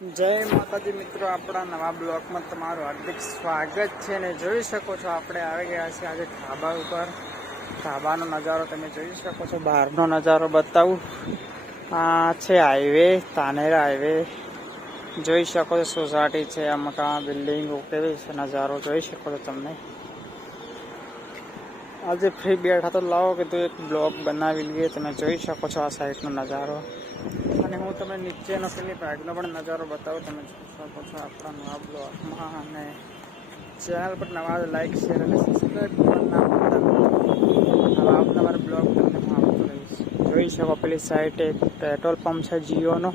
જય માતાજી મિત્રો, આપણા નવા બ્લોકમાં તમારું હાર્દિક સ્વાગત છે અને જોઈ શકો છો આપણે આવી ગયા છીએ આજે ઢાબા ઉપર. ઢાબાનો નજારો તમે જોઈ શકો છો, બહારનો નજારો બતાવું. આ છે હાઈવે તાનેરા હાઈવે. જોઈ શકો છો સોસાયટી છે, આ બિલ્ડિંગ કેવી છે નજારો જોઈ શકો છો તમને. આજે ફ્રી બેઠા તો લાવો કે તો એક બ્લોગ બનાવી લઈએ, તમે જોઈ શકો છો આ સાઈડનો નજારો. અને હું તમને નીચેનો પેલી બાઇકનો પણ નજારો બતાવું, તમે શકો છો આપણા નવા બ્લોગમાં. અને ચેનલ પર નવા લાઈક, શેર અને સબસ્ક્રાઈબ પણ ના ભૂલતા હવે અવનવાર બ્લોગ તમને હું આપતો રહીશ. જોઈ શકો પેલી સાઈડ એક પેટ્રોલ પંપ છે જીઓનો.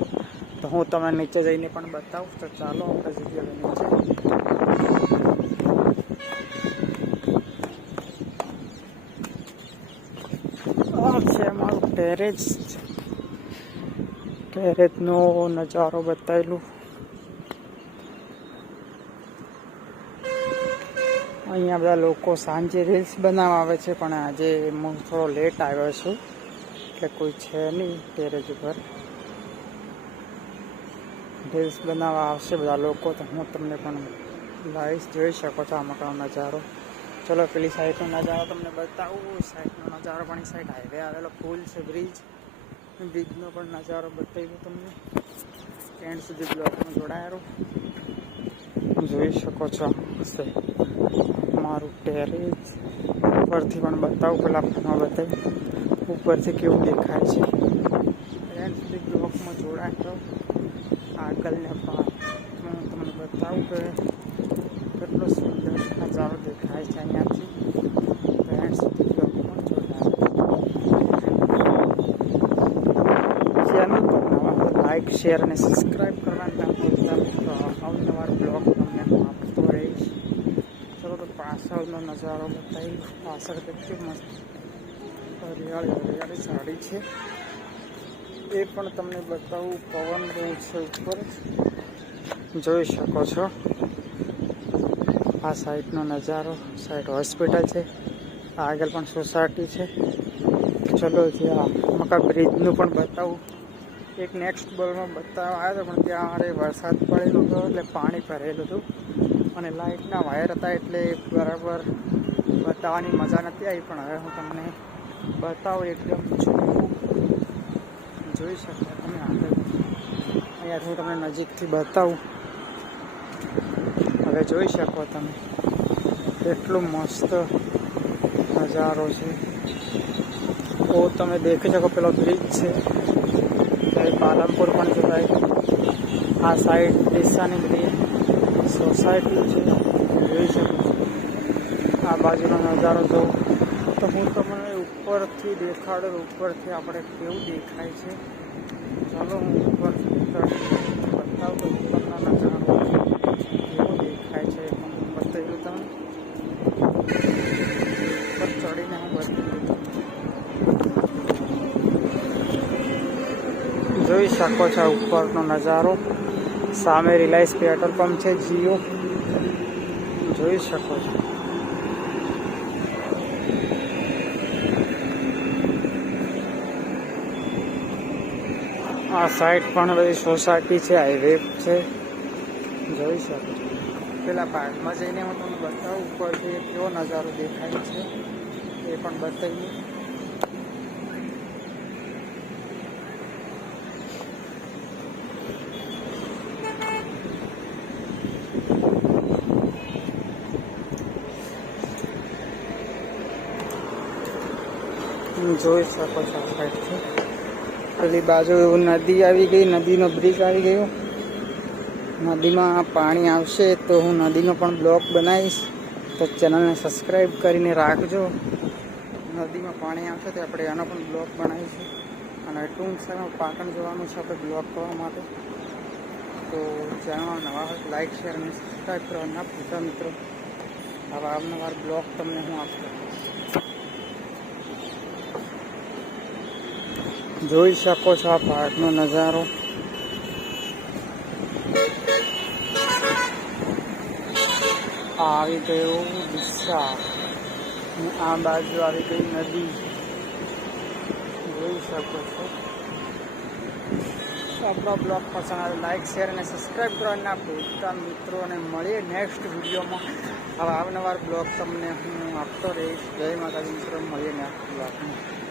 તો હું તમને નીચે જઈને પણ બતાવું. તો ચાલો આપણે જઈએ નીચે. છે અમારું ટેરેસ ટેરેસનો નજારો બતાવેલું અહીંયા બધા લોકો સાંજે રીલ્સ બનાવવા આવે છે, પણ આજે હું થોડો લેટ આવ્યો છું, એટલે કોઈ છે નહીં ટેરેજ ઉપર. રીલ્સ બનાવવા આવશે બધા લોકો, તો હું તમને પણ લાવીશ જોઈ શકો છો આ મકાનો નજારો. ચલો, પેલી સાઈડનો નજારો તમને બતાવું. સાઈડનો નજારો પણ સાઈડ હાઈવે આવેલો, પુલ છે બ્રિજ બ્રિજનો પણ નજારો બતાવ્યો તમને. એન્ડ સુધી બ્લોકમાં જોડાયેલો. જોઈ શકો છો હશે મારું ટેરેસ ઉપરથી પણ બતાવું પેલા ફોનમાં બતાવી. ઉપરથી કેવું દેખાય છે. એન્ડ સુધી બ્લોકમાં જોડાયેલો. આગળને પણ હું તમને બતાવું કે કેટલો સુંદર નજારો દેખાય છે અહીંયાથી એન્ડ સુધી બ્લોકમાં જોડાયેલો ચેનલ પર લાઈક શેર અને સબસ્ક્રાઈબ કરવાનું ના ભૂલતા મિત્રો અવનવાર બ્લોગ તમને હું આપતો રહીશ ચલો તો પાછળનો નજારો બતાવી પાછળ કેટલી મસ્ત હરિયાળી હરિયાળી સાડી છે એ પણ તમને બતાવું પવન બહુ છે ઉપર જોઈ શકો છો આ સાઈડનો નજારો સાઈડ હોસ્પિટલ છે આગળ પણ સોસાયટી છે ચલો આ મકા બ્રિજનું પણ બતાવું એક નેક્સ્ટ બોલમાં બતાવવા આવ્યો હતો, પણ ત્યાં મારે વરસાદ પડેલો હતો એટલે પાણી ભરેલું હતું. અને લાઇટના વાયર હતા એટલે બરાબર બતાવવાની મજા નથી આવી, પણ હવે હું તમને બતાવું એકદમ જોઈ શકો તમે આગળ. અહીંયા હું તમને નજીકથી બતાવું. હવે જોઈ શકો તમે કેટલું મસ્ત નજારો છે. ઓ તમે દેખી શકો, પેલો બ્રિજ છે. ત્યાં પાલનપુર પણ જવાય આ સાઈડ દિશાની બધી સોસાયટી છે. જોઈ શકું આ બાજુનો નજારો જોઉં તો હું તમને ઉપરથી દેખાડું, ઉપરથી આપણે કેવું દેખાય છે. ચાલો હું ઉપરથી જોઈ શકો છો ઉપરનો નજારો. સામે રિલાયન્સ પેટ્રોલ પંપ છે, જીઓ. જોઈ શકો છો. આ સાઈડ પણ બધી સોસાયટી છે, હાઈવે છે. જોઈ શકો છો. પેલા પાર્કમાં જઈને હું તમને બતાવું, ઉપરથી કેવો નજારો દેખાય છે. એ પણ બતાવીએ. તમે જોઈ શકો છો સાઈડથી પેલી બાજુ નદી આવી ગઈ, નદીનો બ્રિજ આવી ગયો. નદીમાં પાણી આવશે તો હું નદીનો પણ બ્લોક બનાવીશ. તો ચેનલને સબસ્ક્રાઈબ કરીને રાખજો. નદીમાં પાણી આવશે તો આપણે એનો પણ બ્લોક બનાવીશું. અને ટૂંક સમયમાં પાટણ જવાનું છે આપણે બ્લોક કરવા માટે. તો ચેનલમાં નવા લાઈક શેર અને સબસ્ક્રાઈબ કરવા ના ભૂલતા મિત્રો. હવે અવનવાર બ્લોક તમને હું આપતો જોઈ શકો છો આ પાર્કનો નજારો. આવી ગયો અને આ બાજુ આવી ગઈ નદી. જોઈ શકો છો. આપણો બ્લોગ પસંદ આવે લાઇક શેર અને સબસ્ક્રાઈબ કરવાના. ના ભૂલતા મિત્રો મળીએ નેક્સ્ટ વિડીયોમાં. હવે અવનવાર બ્લોગ તમને હું આપતો રહીશ. જય માતાજી મિત્રો, મળીએ નેક્સ્ટ બ્લોગમાં.